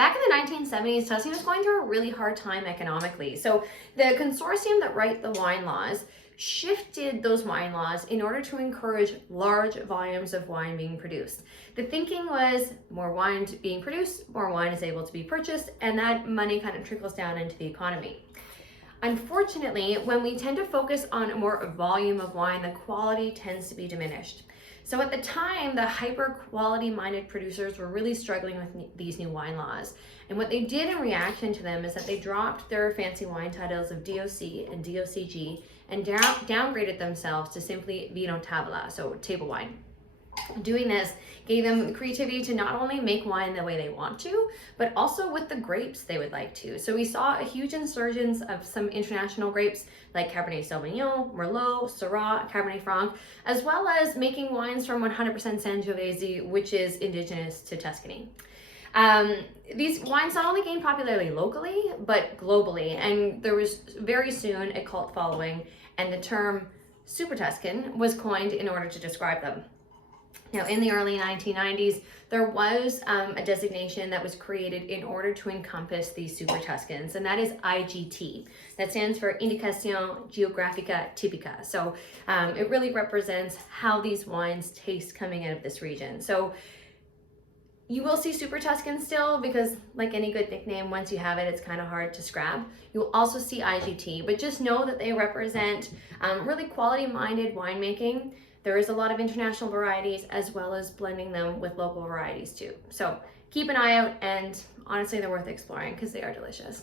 Back in the 1970s, Tuscany was going through a really hard time economically. So the consortium that write the wine laws shifted those wine laws in order to encourage large volumes of wine being produced. The thinking was more wine being produced, more wine is able to be purchased, and that money kind of trickles down into the economy. Unfortunately, when we tend to focus on more volume of wine, the quality tends to be diminished. So at the time, the hyper quality minded producers were really struggling with these new wine laws. And what they did in reaction to them is that they dropped their fancy wine titles of DOC and DOCG and downgraded themselves to simply Vino Tavola, so table wine. Doing this gave them the creativity to not only make wine the way they want to, but also with the grapes they would like to. So we saw a huge insurgence of some international grapes like Cabernet Sauvignon, Merlot, Syrah, Cabernet Franc, as well as making wines from 100% Sangiovese, which is indigenous to Tuscany. These wines not only gained popularity locally, but globally, and there was very soon a cult following, and the term Super Tuscan was coined in order to describe them. Now, in the early 1990s, there was a designation that was created in order to encompass these Super Tuscans, and that is IGT. That stands for Indicación Geográfica Típica. So it really represents how these wines taste coming out of this region. So you will see Super Tuscan still, because like any good nickname, once you have it, it's kind of hard to scrap. You'll also see IGT, but just know that they represent really quality-minded winemaking. There is a lot of international varieties as well as blending them with local varieties too. So keep an eye out, and honestly, they're worth exploring because they are delicious.